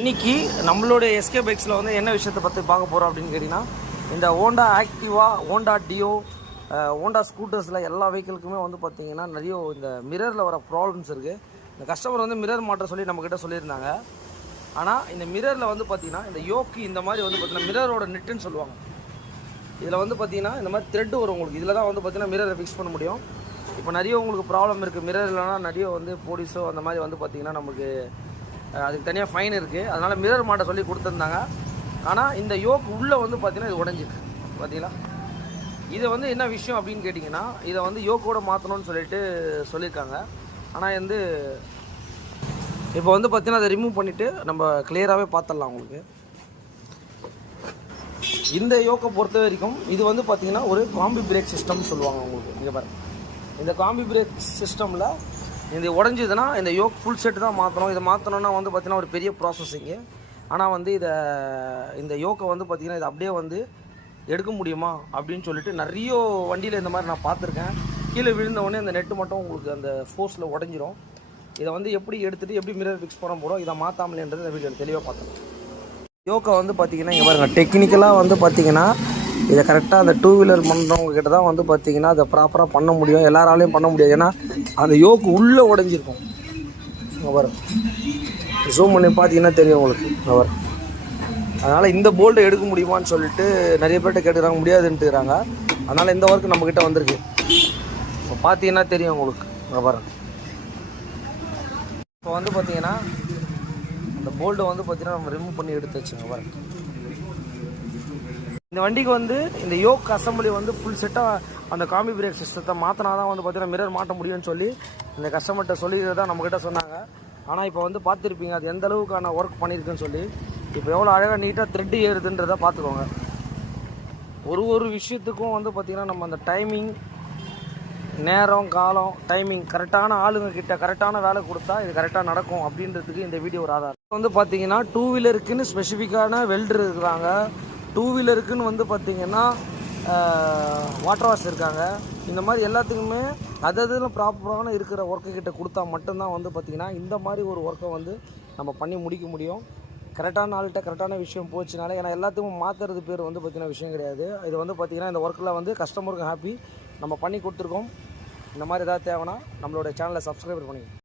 இன்னைக்கு நம்மளோட எஸ்கே பைக்ஸில் வந்து என்ன விஷயத்தை பற்றி பார்க்க போகிறோம் அப்படின்னு கேட்டிங்கன்னா, இந்த Honda Activa, Honda Dio, Honda ஸ்கூட்டர்ஸில் எல்லா வெஹிக்கிளுக்குமே வந்து பார்த்திங்கன்னா நிறைய இந்த மிரரில் வர ப்ராப்ளம்ஸ் இருக்குது. இந்த கஸ்டமர் வந்து மிரர் மாற்ற சொல்லி நம்மக்கிட்ட சொல்லியிருந்தாங்க. ஆனால் இந்த மிரரில் வந்து பார்த்திங்கன்னா இந்த யோக்கு இந்த மாதிரி வந்து பார்த்திங்கன்னா மிரரோட நெட்டுன்னு சொல்லுவாங்க. இதில் வந்து பார்த்திங்கன்னா இந்த மாதிரி த்ரெட் வரும் உங்களுக்கு. இதில் தான் வந்து பார்த்திங்கன்னா மிரரை ஃபிக்ஸ் பண்ண முடியும். இப்போ நிறைய உங்களுக்கு ப்ராப்ளம் இருக்குது. மிரர் இல்லைனா நிறைய வந்து போலீஸோ அந்த மாதிரி வந்து பார்த்திங்கன்னா நமக்கு அதுக்கு தனியாக ஃபைன் இருக்குது. அதனால் மிரர் மாட்ட சொல்லி கொடுத்துருந்தாங்க. ஆனால் இந்த யோக் உள்ளே வந்து பார்த்திங்கன்னா இது உடஞ்சிருக்கு பார்த்தீங்களா. இதை வந்து என்ன விஷயம் அப்படின்னு கேட்டிங்கன்னா, இதை வந்து யோக்கோட மாற்றணும்னு சொல்லியிருக்காங்க. ஆனால் வந்து இப்போ வந்து பார்த்திங்கன்னா அதை ரிமூவ் பண்ணிவிட்டு நம்ம கிளியராகவே பார்த்துடலாம் உங்களுக்கு. இந்த யோக்கை பொறுத்த வரைக்கும் இது வந்து பார்த்திங்கன்னா ஒரு காம்பி பிரேக் சிஸ்டம்னு சொல்லுவாங்க உங்களுக்கு. இங்கே பாருங்கள், இந்த காம்பி பிரேக் சிஸ்டமில் இந்த உடஞ்சிதுன்னா இந்த யோக் ஃபுல் செட்டு தான் மாற்றணும். இதை மாற்றணுன்னா வந்து பார்த்திங்கன்னா ஒரு பெரிய ப்ராசஸிங்கு. ஆனால் வந்து இந்த யோக்கை வந்து பார்த்திங்கன்னா இதை அப்படியே வந்து எடுக்க முடியுமா அப்படின்னு சொல்லிட்டு நிறைய வண்டியில் இந்த மாதிரி நான் பார்த்துருக்கேன். கீழே விழுந்தவொடனே அந்த நெட்டு மட்டும் உங்களுக்கு அந்த ஃபோர்ஸில் உடஞ்சிரும். இதை வந்து எப்படி எடுத்துகிட்டு எப்படி மிரர் ஃபிக்ஸ் பண்ண போகிறோம், இதை மாற்றாமலேன்றது இந்த வீடியோ தெளிவாக பார்த்தேன். யோக்கை வந்து பார்த்திங்கன்னா இங்கே பாருங்கள், டெக்னிக்கலாக வந்து பார்த்திங்கன்னா இதை கரெக்டாக அந்த டூ வீலர் பண்ணுறவங்க கிட்ட தான் வந்து பார்த்திங்கன்னா அதை ப்ராப்பராக பண்ண முடியும். எல்லாராலையும் பண்ண முடியாது. ஏன்னா அந்த யோக்கு உள்ளே உடஞ்சிருக்கும். அவர் ஜூம் பண்ணி பார்த்தீங்கன்னா தெரியும் உங்களுக்கு. அவர் அதனால் இந்த போல்ட்டை எடுக்க முடியுமான்னு சொல்லிட்டு நிறைய பேர்கிட்ட கேட்டுக்கிறாங்க, முடியாதுன்ட்டுக்கிறாங்க. அதனால் இந்த ஒர்க்கு நம்மக்கிட்ட வந்திருக்கு. இப்போ பார்த்தீங்கன்னா தெரியும் உங்களுக்கு. அவர் இப்போ வந்து பார்த்திங்கன்னா அந்த போல்ட்டை வந்து பார்த்திங்கன்னா நம்ம ரிமூவ் பண்ணி எடுத்து வச்சுங்க. அவர் இந்த வண்டிக்கு வந்து இந்த யோக் அசம்பிளி வந்து ஃபுல் செட்டாக அந்த காம்பி பிரேக் சிஸ்டத்தை மாற்றினா தான் வந்து பார்த்திங்கன்னா மிரர் மாட்ட முடியும்னு சொல்லி இந்த கஸ்டமர்கிட்ட சொல்லிக்கிறதா நம்மக்கிட்ட சொன்னாங்க. ஆனால் இப்போ வந்து பார்த்துருப்பீங்க அது எந்த அளவுக்கான ஒர்க் பண்ணியிருக்குன்னு சொல்லி. இப்போ எவ்வளோ அழகாக நீட்டாக த்ரெட்டு ஏறுதுன்றதை பார்த்துக்கோங்க. ஒரு விஷயத்துக்கும் வந்து பார்த்திங்கன்னா நம்ம அந்த டைமிங், நேரம், காலம், டைமிங் கரெக்டான ஆளுங்க கிட்ட கரெக்டான வேலை கொடுத்தா இது கரெக்டாக நடக்கும் அப்படின்றதுக்கு இந்த வீடியோ ஒரு ஆதாரம். வந்து பார்த்திங்கன்னா டூ வீலருக்குன்னு ஸ்பெசிஃபிக்கான வெல்டர் இருக்கிறாங்க. டூ வீலருக்குன்னு வந்து பார்த்திங்கன்னா வாட்டர் வாஷ் இருக்காங்க. இந்த மாதிரி எல்லாத்துக்குமே அதில் ப்ராப்பரான இருக்கிற ஒர்க்கு கிட்ட கொடுத்தா மட்டும்தான் வந்து பார்த்திங்கன்னா இந்த மாதிரி ஒரு ஒர்க்கை வந்து நம்ம பண்ணி முடிக்க முடியும். கரெக்டான ஆள்கிட்ட கரெக்டான விஷயம் போச்சுனாலே. ஏன்னா எல்லாத்துக்கும் மாற்றுறது பேர் வந்து பார்த்திங்கன்னா விஷயம் கிடையாது. இது வந்து பார்த்திங்கன்னா இந்த ஒர்க்கில் வந்து கஸ்டமருக்கு ஹாப்பி, நம்ம பண்ணி கொடுத்துருக்கோம். இந்த மாதிரி ஏதாவது தேவைன்னா நம்மளோட சேனலை சப்ஸ்கிரைப் பண்ணிக்கோங்க.